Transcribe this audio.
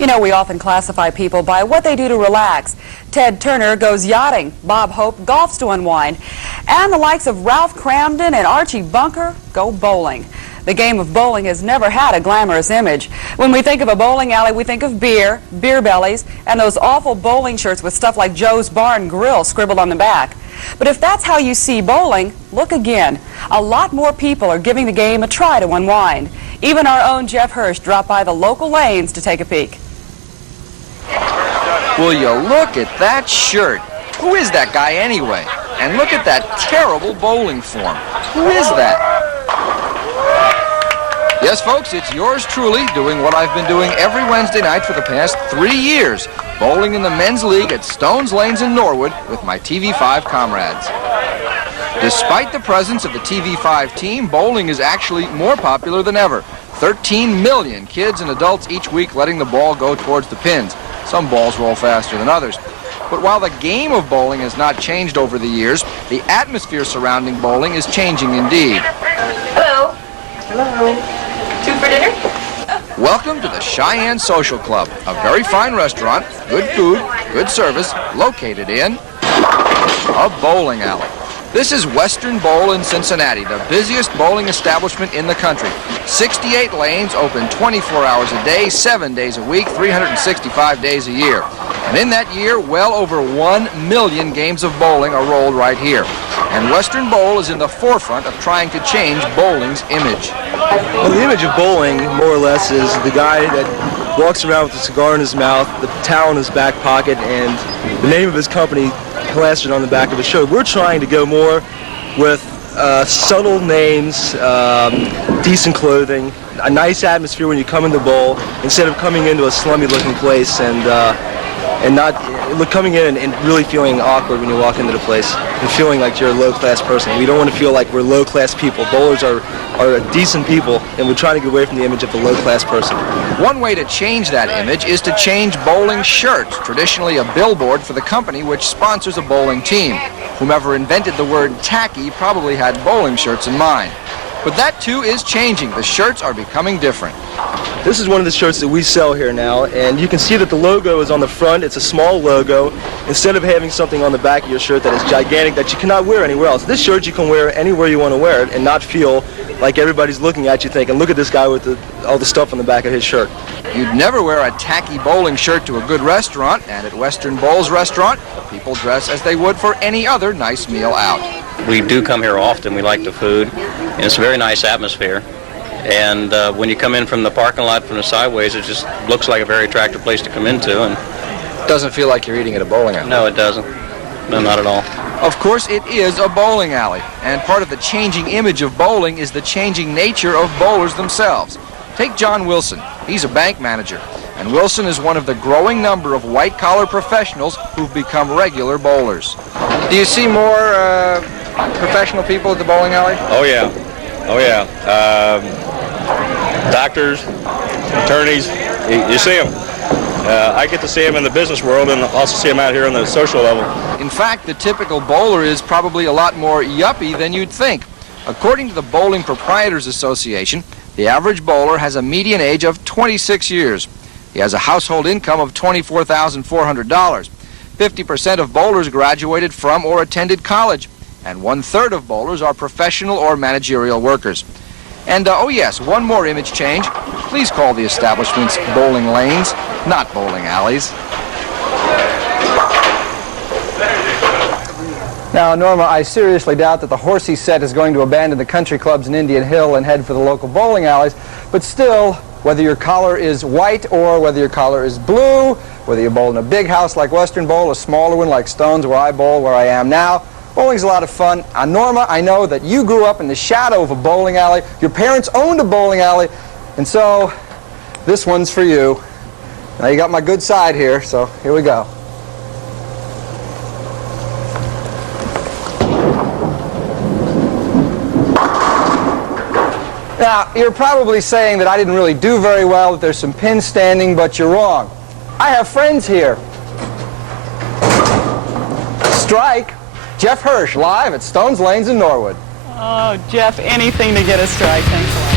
You know, we often classify people by what they do to relax. Ted Turner goes yachting, Bob Hope golfs to unwind, and the likes of Ralph Cramden and Archie Bunker go bowling. The game of bowling has never had a glamorous image. When we think of a bowling alley, we think of beer, beer bellies, and those awful bowling shirts with stuff like Joe's Bar and Grill scribbled on the back. But if that's how you see bowling, look again. A lot more people are giving the game a try to unwind. Even our own Jeff Hirsh dropped by the local lanes to take a peek. Will you look at that shirt? Who is that guy anyway? And look at that terrible bowling form. Who is that? Yes, folks, it's yours truly doing what I've been doing every Wednesday night for the past 3 years, bowling in the men's league at Stones Lanes in Norwood with my TV5 comrades. Despite the presence of the TV5 team, bowling is actually more popular than ever. 13 million kids and adults each week letting the ball go towards the pins. Some balls roll faster than others. But while the game of bowling has not changed over the years, the atmosphere surrounding bowling is changing indeed. Hello. Hello. 2 for dinner? Welcome to the Cheyenne Social Club, a very fine restaurant, good food, good service, located in a bowling alley. This is Western Bowl in Cincinnati, the busiest bowling establishment in the country. 68 lanes, open 24 hours a day, 7 days a week, 365 days a year. And in that year, well over 1 million games of bowling are rolled right here. And Western Bowl is in the forefront of trying to change bowling's image. Well, the image of bowling, more or less, is the guy that walks around with a cigar in his mouth, the towel in his back pocket, and the name of his company plastered on the back of his shirt. We're trying to go more with subtle names, decent clothing, a nice atmosphere when you come in the bowl, instead of coming into a slummy-looking place and not coming in and really feeling awkward when you walk into the place and feeling like you're a low-class person. We don't want to feel like we're low-class people. Bowlers are decent people, and we're trying to get away from the image of the low-class person. One way to change that image is to change bowling shirts, traditionally a billboard for the company which sponsors a bowling team. Whomever invented the word tacky probably had bowling shirts in mind. But that too is changing. The shirts are becoming different. This is one of the shirts that we sell here now, and you can see that the logo is on the front. It's a small logo. Instead of having something on the back of your shirt that is gigantic that you cannot wear anywhere else, this shirt you can wear anywhere you want to wear it and not feel like everybody's looking at you thinking, look at this guy with all the stuff on the back of his shirt. You'd never wear a tacky bowling shirt to a good restaurant, and at Western Bowl's restaurant, people dress as they would for any other nice meal out. We do come here often. We like the food, and it's a very nice atmosphere. And when you come in from the parking lot from the sideways, it just looks like a very attractive place to come into. And doesn't feel like you're eating at a bowling alley. No, it doesn't. No, not at all. Of course, it is a bowling alley, and part of the changing image of bowling is the changing nature of bowlers themselves. Take John Wilson. He's a bank manager, and Wilson is one of the growing number of white-collar professionals who've become regular bowlers. Do you see more professional people at the bowling alley? Oh, yeah. Oh, yeah. Doctors, attorneys, you see them. I get to see them in the business world and also see them out here on the social level. In fact, the typical bowler is probably a lot more yuppie than you'd think. According to the Bowling Proprietors Association, the average bowler has a median age of 26 years. He has a household income of $24,400. 50% of bowlers graduated from or attended college, and 1/3 of bowlers are professional or managerial workers. And, oh yes, one more image change. Please call the establishments bowling lanes, not bowling alleys. Now, Norma, I seriously doubt that the Horsey set is going to abandon the country clubs in Indian Hill and head for the local bowling alleys, but still, whether your collar is white or whether your collar is blue, whether you bowl in a big house like Western Bowl, a smaller one like Stones where I bowl, where I am now, bowling's a lot of fun. Norma, I know that you grew up in the shadow of a bowling alley. Your parents owned a bowling alley, and so this one's for you. Now, you got my good side here, so here we go. Now, you're probably saying that I didn't really do very well, that there's some pins standing, but you're wrong. I have friends here. Strike. Jeff Hirsh, live at Stones Lanes in Norwood. Oh, Jeff, anything to get a strike. Thanks a lot.